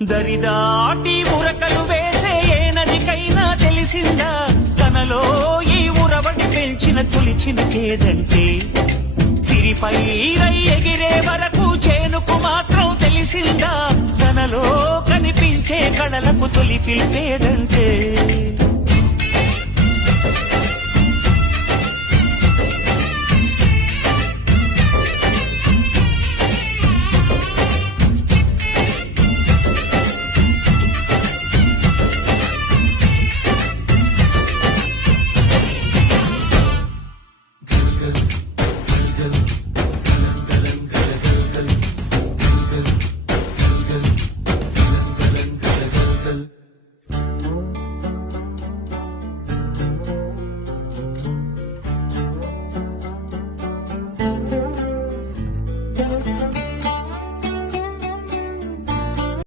దరిదాటి ఉరకలు వేసే ఏ నదికైనా తెలిసిందా తనలో ఈ ఉరవడి పెంచిన తొలిచిన కేదంటే సిరిపై రై ఎగిరే వరకు చేనుకు మాత్రం తెలిసిందా తనలో కనిపించే కళలకు తొలి పిలిపేదంటే